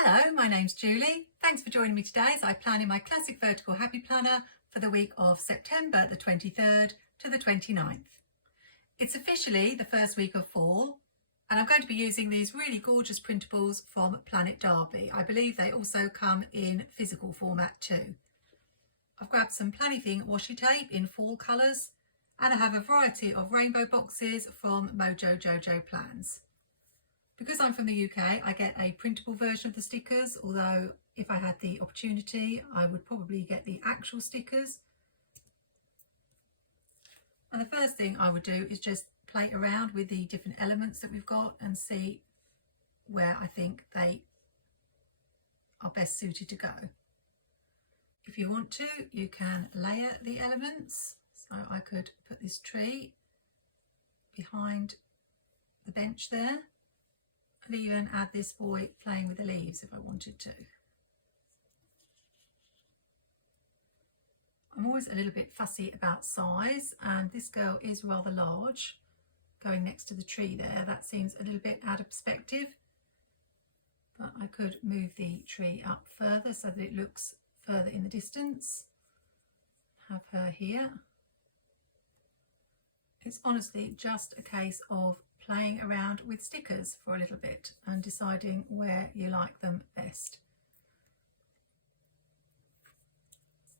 Hello, my name's Julie. Thanks for joining me today as I plan in my classic vertical happy planner for the week of September the 23rd to the 29th. It's officially the first week of fall and I'm going to be using these really gorgeous printables from PlanIt Darbi. I believe they also come in physical format too. I've grabbed some PlanIt washi tape in fall colours and I have a variety of rainbow boxes from Mojo Jojo Plans. Because I'm from the UK, I get a printable version of the stickers, although if I had the opportunity, I would probably get the actual stickers. And the first thing I would do is just play around with the different elements that we've got and see where I think they are best suited to go. If you want to, you can layer the elements. So I could put this tree behind the bench there. And even add this boy playing with the leaves if I wanted to. I'm always a little bit fussy about size, and this girl is rather large going next to the tree there. That seems a little bit out of perspective, but I could move the tree up further so that it looks further in the distance. Have her here. It's honestly just a case of playing around with stickers for a little bit and deciding where you like them best.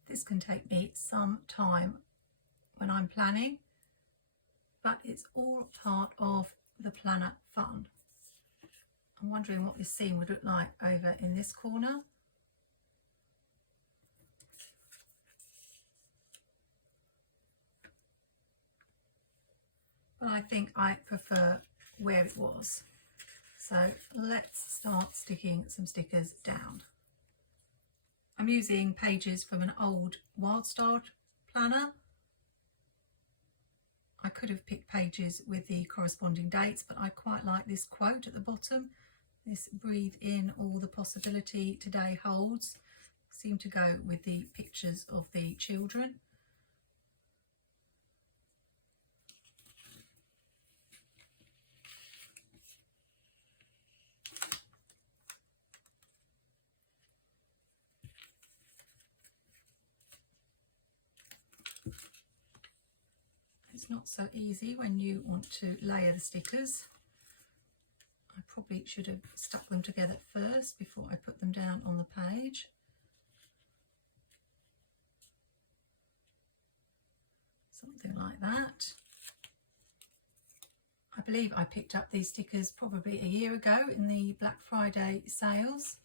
This can take me some time when I'm planning, but it's all part of the planner fun. I'm wondering what this scene would look like over in this corner. But I think I prefer where it was. So let's start sticking some stickers down. I'm using pages from an old Wild Style planner. I could have picked pages with the corresponding dates, but I quite like this quote at the bottom. This "breathe in all the possibility today holds" seemed to go with the pictures of the children. It's not so easy when you want to layer the stickers. I probably should have stuck them together first before I put them down on the page. Something like that. I believe I picked up these stickers probably a year ago in the Black Friday sales.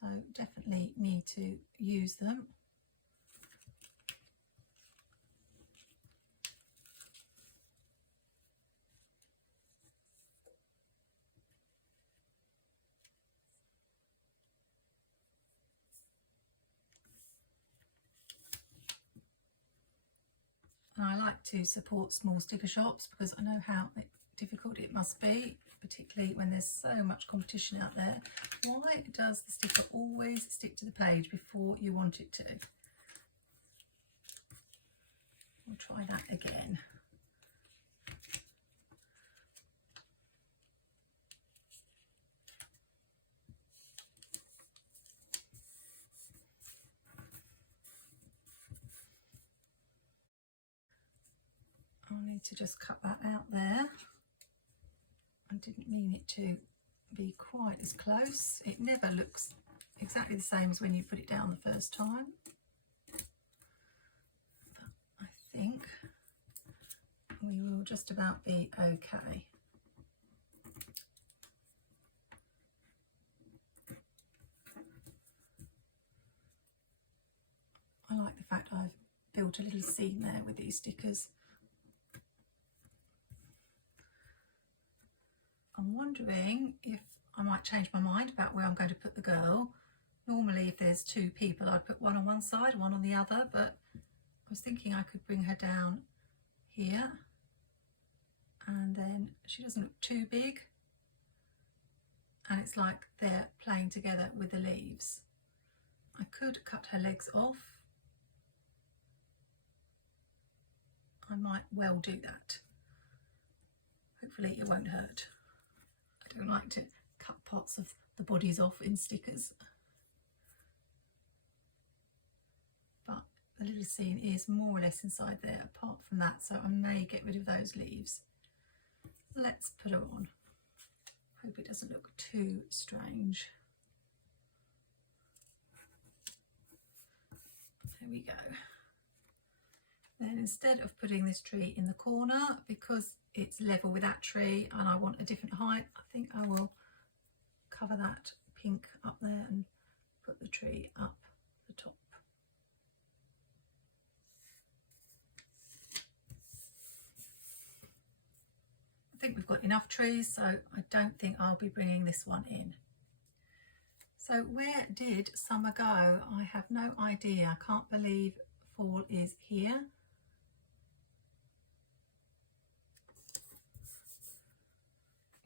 So definitely need to use them. And I like to support small sticker shops because I know how difficult it must be, particularly when there's so much competition out there. Why does the sticker always stick to the page before you want it to? We'll try that again. I'll need to just cut that out there. I didn't mean it to be quite as close. It never looks exactly the same as when you put it down the first time. But I think we will just about be okay. I like the fact I've built a little scene there with these stickers. I'm wondering if I might change my mind about where I'm going to put the girl. Normally if there's two people I'd put one on one side, one on the other, but I was thinking I could bring her down here and then she doesn't look too big and it's like they're playing together with the leaves. I could cut her legs off. I might well do that. Hopefully it won't hurt. I don't like to cut parts of bodies off in stickers. But the little scene is more or less inside there apart from that, so I may get rid of those leaves. Let's put her on. Hope it doesn't look too strange. There we go. Then instead of putting this tree in the corner, because it's level with that tree and I want a different height, I think I will cover that pink up there and put the tree up the top. I think we've got enough trees, so I don't think I'll be bringing this one in. So where did summer go? I have no idea. I can't believe fall is here.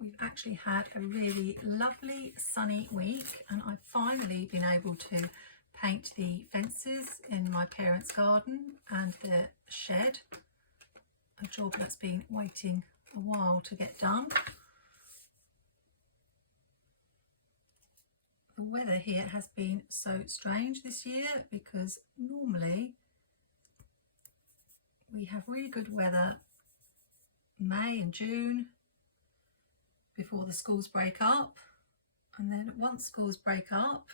We've actually had a really lovely sunny week, and I've finally been able to paint the fences in my parents' garden and the shed, a job that's been waiting a while to get done. The weather here has been so strange this year because normally we have really good weather May and June before the schools break up, and then once schools break up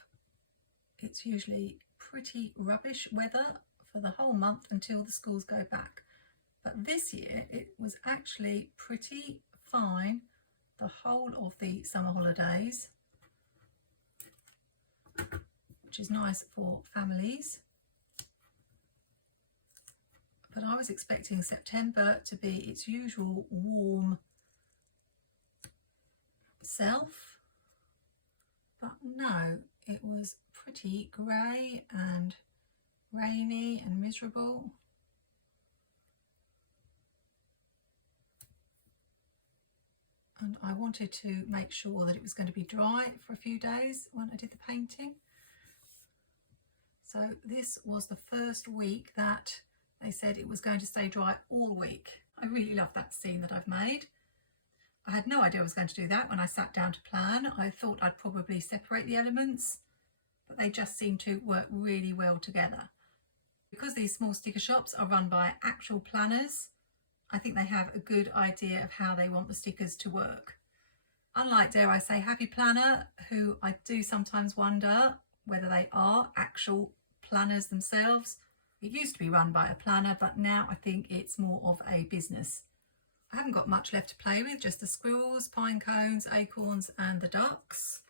it's usually pretty rubbish weather for the whole month until the schools go back. But this year it was actually pretty fine the whole of the summer holidays, which is nice for families. But I was expecting September to be its usual warm self, but no, it was pretty grey and rainy and miserable. And I wanted to make sure that it was going to be dry for a few days when I did the painting. So this was the first week that they said it was going to stay dry all week. I really love that scene that I've made. I had no idea I was going to do that when I sat down to plan. I thought I'd probably separate the elements, but they just seem to work really well together. Because these small sticker shops are run by actual planners, I think they have a good idea of how they want the stickers to work. Unlike, dare I say, Happy Planner, who I do sometimes wonder whether they are actual planners themselves. It used to be run by a planner, but now I think it's more of a business. I haven't got much left to play with, just the squirrels, pine cones, acorns and the ducks,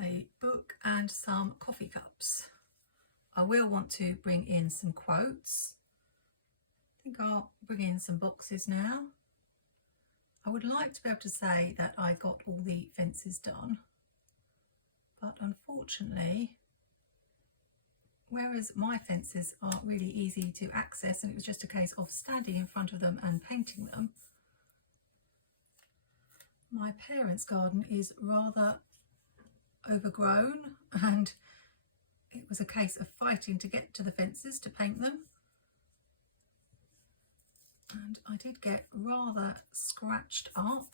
a book and some coffee cups. I will want to bring in some quotes. I think I'll bring in some boxes now. I would like to be able to say that I got all the fences done, but unfortunately, whereas my fences are really easy to access and it was just a case of standing in front of them and painting them, my parents' garden is rather overgrown and it was a case of fighting to get to the fences to paint them. And I did get rather scratched up.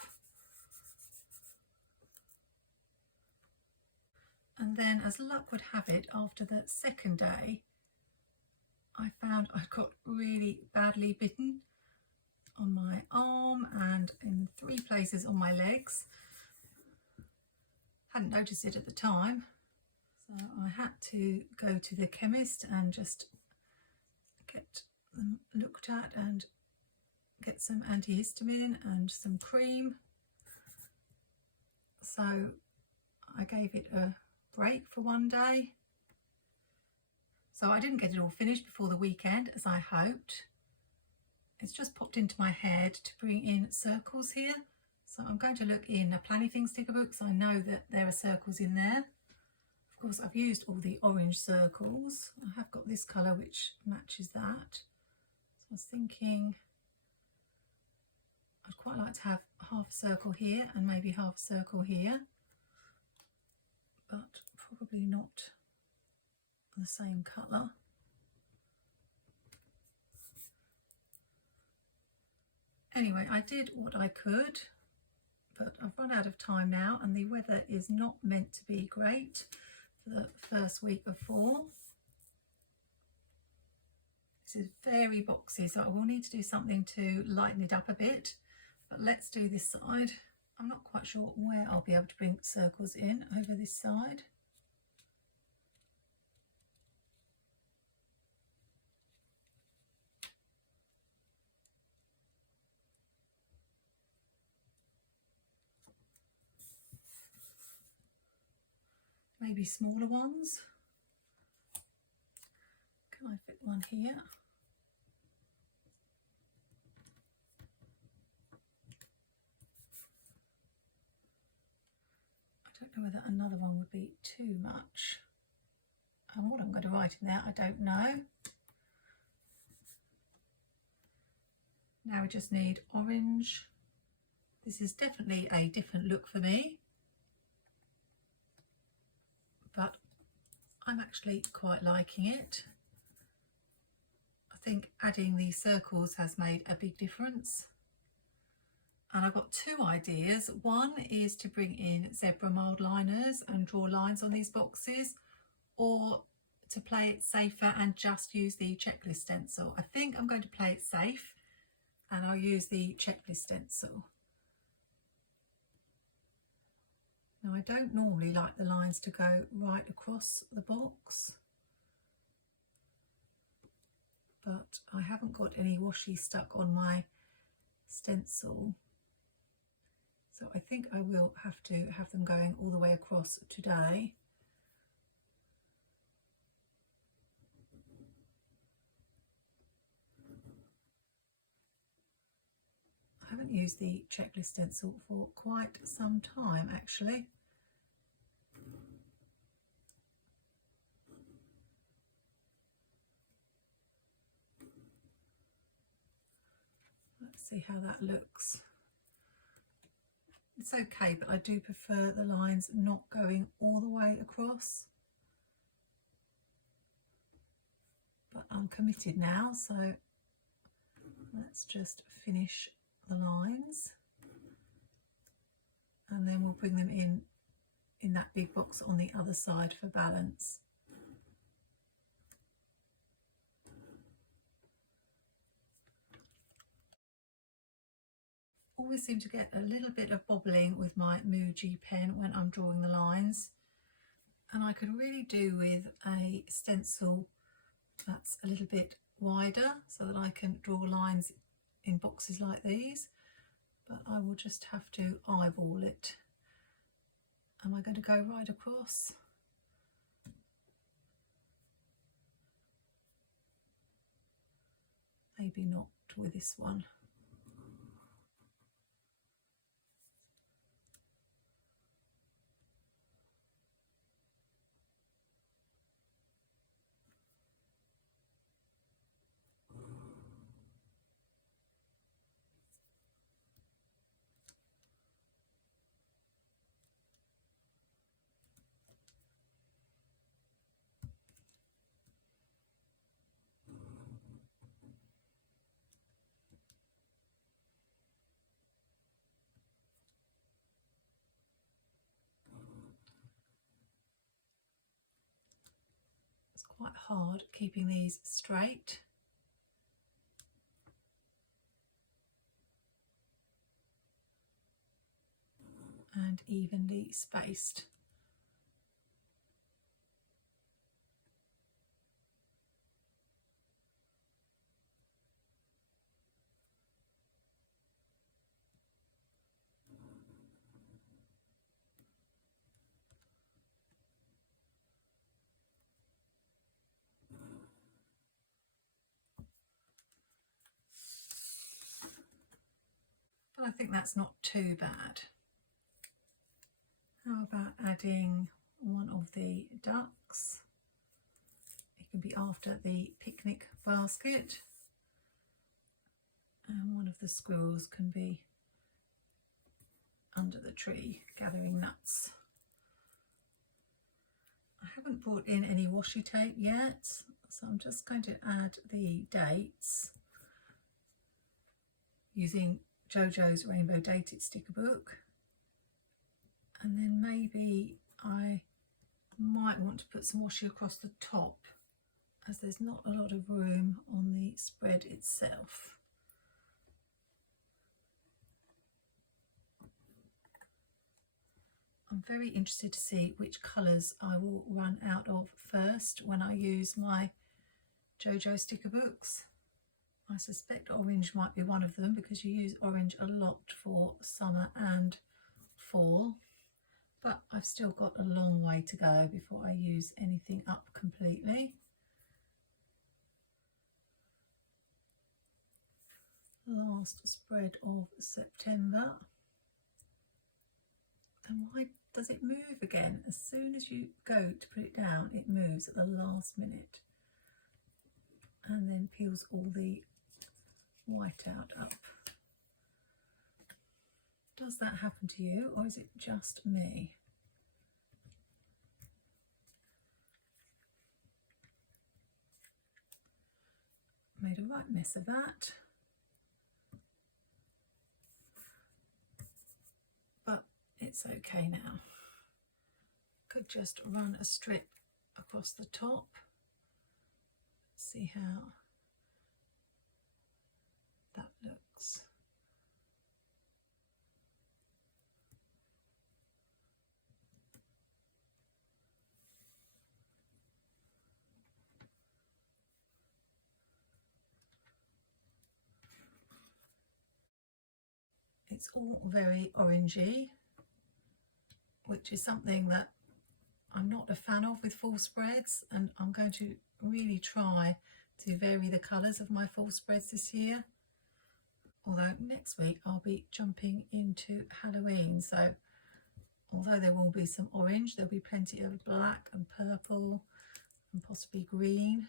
And then, as luck would have it, after the second day, I found I got really badly bitten on my arm and in 3 places on my legs. Hadn't noticed it at the time, so I had to go to the chemist and just get them looked at and get some antihistamine and some cream. So I gave it a break for one day. So I didn't get it all finished before the weekend as I hoped. It's just popped into my head to bring in circles here. So I'm going to look in a PlanIt sticker book, so I know that there are circles in there. Of course, I've used all the orange circles. I have got this colour which matches that. So I was thinking I'd quite like to have half a circle here and maybe half a circle here, but probably not the same colour. Anyway, I did what I could but I've run out of time now and the weather is not meant to be great for the first week of fall. This is very boxy, so I will need to do something to lighten it up a bit, but let's do this side. I'm not quite sure where I'll be able to bring circles in over this side. Maybe smaller ones. Can I fit one here? I don't know whether another one would be too much. And what I'm going to write in there, I don't know. Now we just need orange. This is definitely a different look for me, but I'm actually quite liking it. I think adding these circles has made a big difference. And I've got two ideas. One is to bring in zebra mould liners and draw lines on these boxes, or to play it safer and just use the checklist stencil. I think I'm going to play it safe and I'll use the checklist stencil. Now, I don't normally like the lines to go right across the box, but I haven't got any washi stuck on my stencil, so I think I will have to have them going all the way across today. I haven't used the checklist stencil for quite some time actually. Let's see how that looks. It's okay, but I do prefer the lines not going all the way across. But I'm committed now, so let's just finish the lines and then we'll bring them in that big box on the other side for balance. Always seem to get a little bit of bobbling with my Muji pen when I'm drawing the lines, and I could really do with a stencil that's a little bit wider so that I can draw lines in boxes like these, but I will just have to eyeball it. Am I going to go right across? Maybe not with this one. Quite hard keeping these straight. And evenly spaced. But I think that's not too bad. How about adding one of the ducks? It can be after the picnic basket. And one of the squirrels can be under the tree gathering nuts. I haven't brought in any washi tape yet, so I'm just going to add the dates using Jojo's Rainbow Dated sticker book. And then maybe I might want to put some washi across the top, as there's not a lot of room on the spread itself. I'm very interested to see which colours I will run out of first when I use my JoJo sticker books. I suspect orange might be one of them, because you use orange a lot for summer and fall, but I've still got a long way to go before I use anything up completely. Last spread of September. And why does it move again? As soon as you go to put it down, it moves at the last minute and then peels all the whiteout up. Does that happen to you, or is it just me? Made a right mess of that. But it's okay now. Could just run a strip across the top. See how that looks. It's all very orangey, which is something that I'm not a fan of with full spreads, and I'm going to really try to vary the colours of my full spreads this year. Although next week I'll be jumping into Halloween, so although there will be some orange, there'll be plenty of black and purple and possibly green.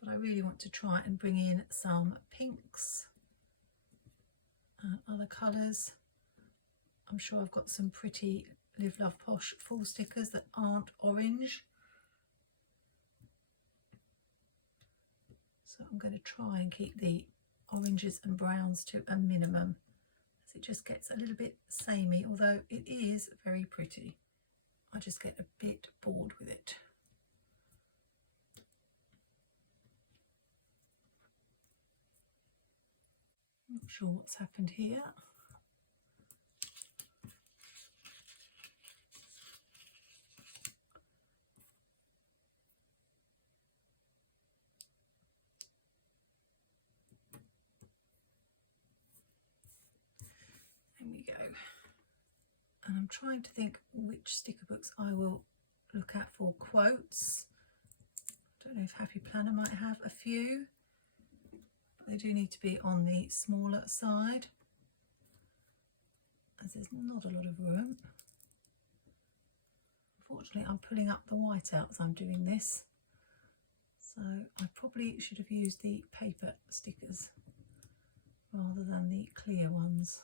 But I really want to try and bring in some pinks and other colours. I'm sure I've got some pretty Live Love Posh full stickers that aren't orange. So I'm going to try and keep the oranges and browns to a minimum, as it just gets a little bit samey, although it is very pretty. I just get a bit bored with it. Not sure what's happened here. There we go. And I'm trying to think which sticker books I will look at for quotes. I don't know if Happy Planner might have a few. They do need to be on the smaller side, as there's not a lot of room. Unfortunately, I'm pulling up the whiteout as I'm doing this, so I probably should have used the paper stickers rather than the clear ones,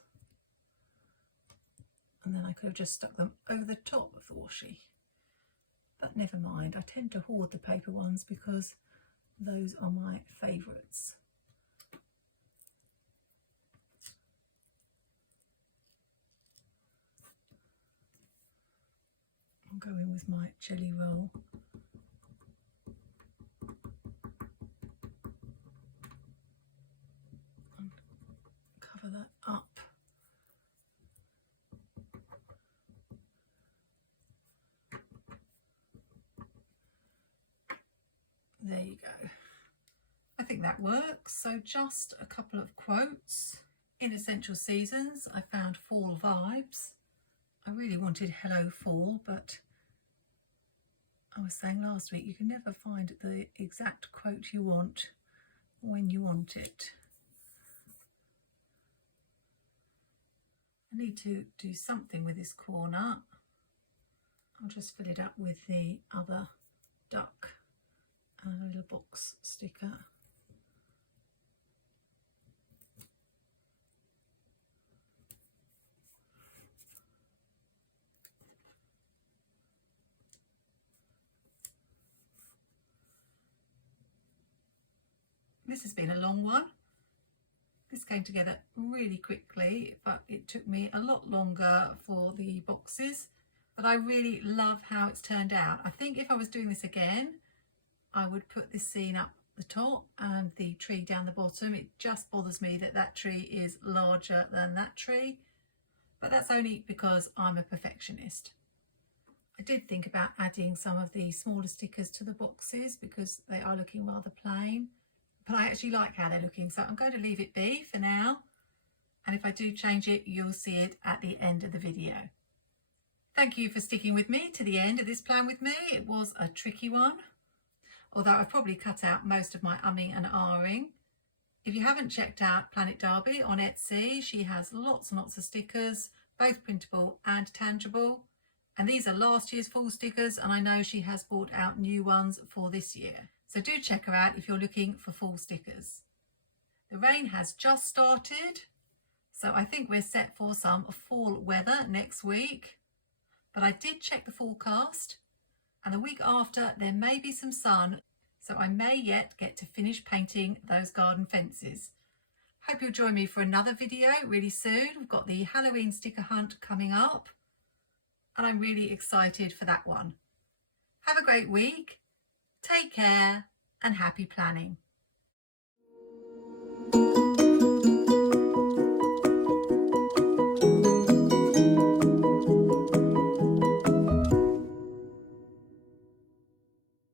and then I could have just stuck them over the top of the washi. But never mind, I tend to hoard the paper ones because those are my favourites. I'll go in with my jelly roll. And cover that up. There you go. I think that works. So just a couple of quotes. In Essential Seasons, I found Fall Vibes. I really wanted Hello Fall, but I was saying last week, you can never find the exact quote you want when you want it. I need to do something with this corner. I'll just fill it up with the other duck and a little box sticker. This has been a long one. This came together really quickly, but it took me a lot longer for the boxes. But I really love how it's turned out. I think if I was doing this again, I would put this scene up the top and the tree down the bottom. It just bothers me that that tree is larger than that tree, but that's only because I'm a perfectionist. I did think about adding some of the smaller stickers to the boxes because they are looking rather plain, but I actually like how they're looking, so I'm going to leave it be for now, and if I do change it, you'll see it at the end of the video. Thank you for sticking with me to the end of this Plan With Me. It was a tricky one, although I've probably cut out most of my umming and ahhing. If you haven't checked out PlanIt Darbi on Etsy, she has lots and lots of stickers, both printable and tangible. And these are last year's fall stickers, and I know she has brought out new ones for this year. So do check her out if you're looking for fall stickers. The rain has just started, so I think we're set for some fall weather next week. But I did check the forecast, and the week after there may be some sun, so I may yet get to finish painting those garden fences. Hope you'll join me for another video really soon. We've got the Halloween sticker hunt coming up, and I'm really excited for that one. Have a great week, take care, and happy planning.